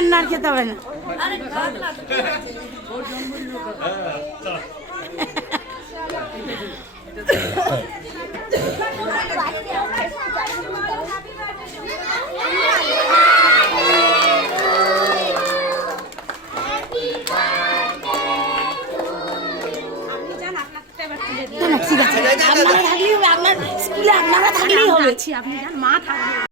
আন্না খেতে হবে না। ঠিক আছে, আপনারা থাকলেই আপনার স্কুলে আপনারা থাকলেই হবে। আপনি যান, মা থাকবে।